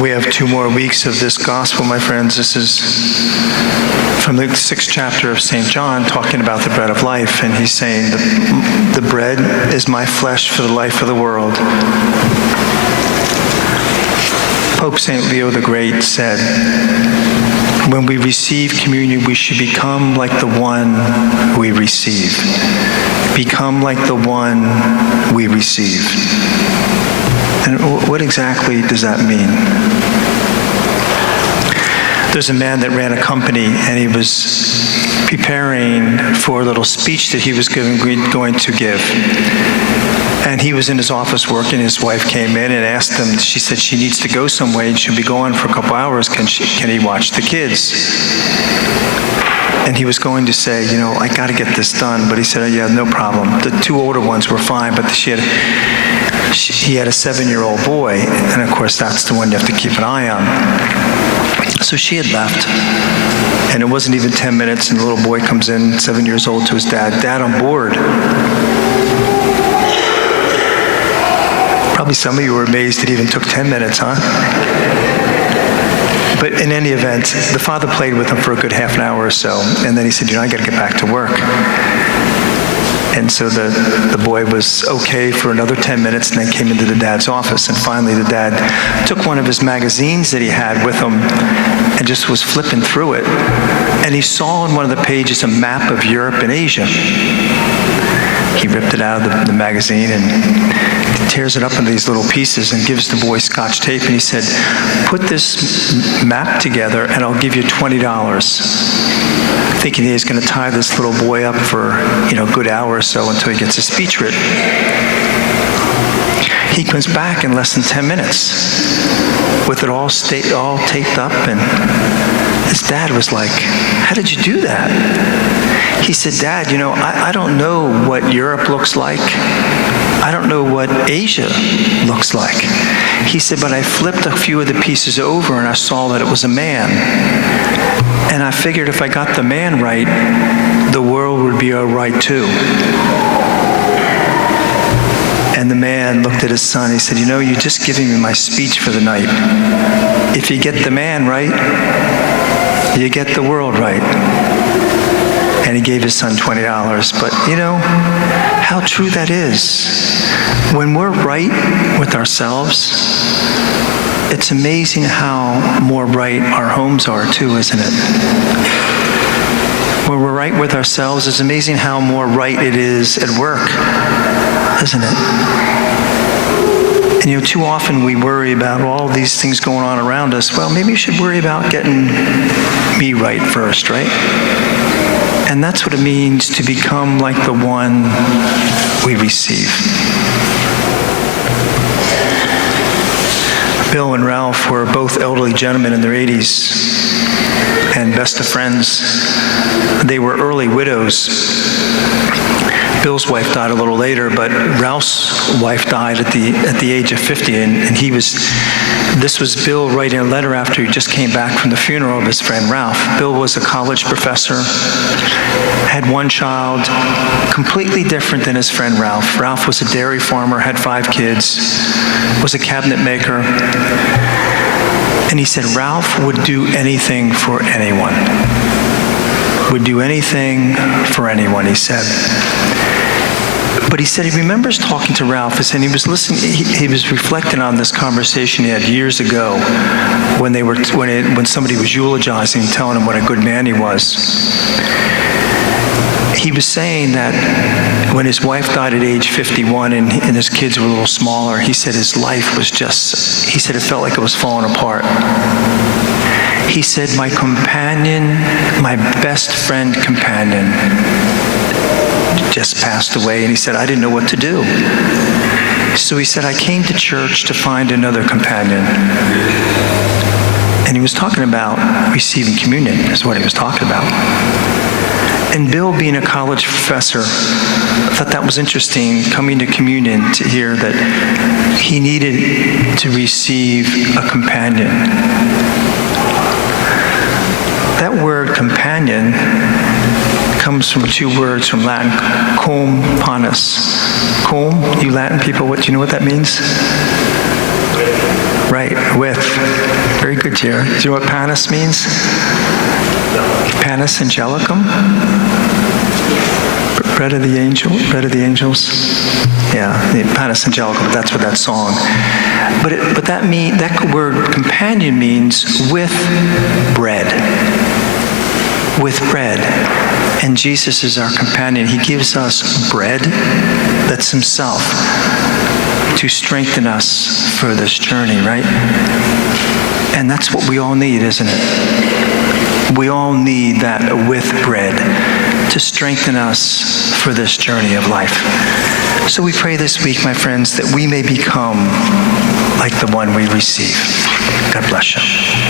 We have 2 more weeks of this gospel, my friends. This is from the 6th chapter of St. John, talking about the bread of life. And he's saying, the bread is my flesh for the life of the world. Pope St. Leo the Great said, when we receive communion, we should become like the one we receive. Become like the one we receive. And what exactly does that mean? There's a man that ran a company, and he was preparing for a little speech that he was going to give. And he was in his office working. His wife came in and asked him, she said she needs to go somewhere and she'll be gone for a couple hours. Can he watch the kids? And he was going to say, I got to get this done. But he said, yeah, no problem. The 2 older ones were fine, but he had a 7-year-old boy. And of course, that's the one you have to keep an eye on. So she had left. And it wasn't even 10 minutes, and the little boy comes in, 7 years old, to his dad. Dad, I'm bored. Probably some of you were amazed it even took 10 minutes, huh? But in any event, the father played with him for a good half an hour or so, and then he said, I got to get back to work. And so the boy was okay for another 10 minutes and then came into the dad's office. And finally the dad took one of his magazines that he had with him and just was flipping through it. And he saw on one of the pages a map of Europe and Asia. He ripped it out of the magazine and tears it up into these little pieces and gives the boy Scotch tape. And he said, put this map together and I'll give you $20. Thinking he was going to tie this little boy up for, a good hour or so until he gets his speech written. He comes back in less than 10 minutes with it all taped up, and his dad was like, how did you do that? He said, Dad, I don't know what Europe looks like. I don't know what Asia looks like. He said, but I flipped a few of the pieces over and I saw that it was a man. And I figured if I got the man right, the world would be all right too. And the man looked at his son. He said, you're just giving me my speech for the night. If you get the man right, you get the world right. And he gave his son $20. But how true that is. When we're right with ourselves, it's amazing how more right our homes are too, isn't it? When we're right with ourselves, it's amazing how more right it is at work, isn't it? And too often we worry about all these things going on around us. Well, maybe you should worry about getting me right first, right? And that's what it means to become like the one we receive. Bill and Ralph were both elderly gentlemen in their 80s and best of friends. They were early widows. Bill's wife died a little later, but Ralph's wife died at the age of 50, and this was Bill writing a letter after he just came back from the funeral of his friend Ralph. Bill was a college professor, had 1 child, completely different than his friend Ralph. Ralph was a dairy farmer, had 5 kids, was a cabinet maker. And he said Ralph would do anything for anyone. Would do anything for anyone, he said. But he said he remembers talking to Ralph, and he was listening. He was reflecting on this conversation he had years ago when somebody was eulogizing, telling him what a good man he was. He was saying that when his wife died at age 51 and his kids were a little smaller, he said his life was he said it felt like it was falling apart. He said, my best friend companion, just passed away, and he said, I didn't know what to do. So he said, I came to church to find another companion. And he was talking about receiving communion, is what he was talking about. And Bill, being a college professor, thought that was interesting, coming to communion to hear that he needed to receive a companion. That word companion comes from 2 words from Latin, cum panis. Cum, you Latin people, do you know what that means? Right, with. Very good, Jared. Do you know what panis means? Panis angelicum? Bread of the angels. Yeah, the panis angelicum, that's what that song. But that word companion means with bread. With bread. And Jesus is our companion. He gives us bread, that's himself, to strengthen us for this journey, right? And that's what we all need, isn't it? We all need that with bread to strengthen us for this journey of life. So we pray this week, my friends, that we may become like the one we receive. God bless you.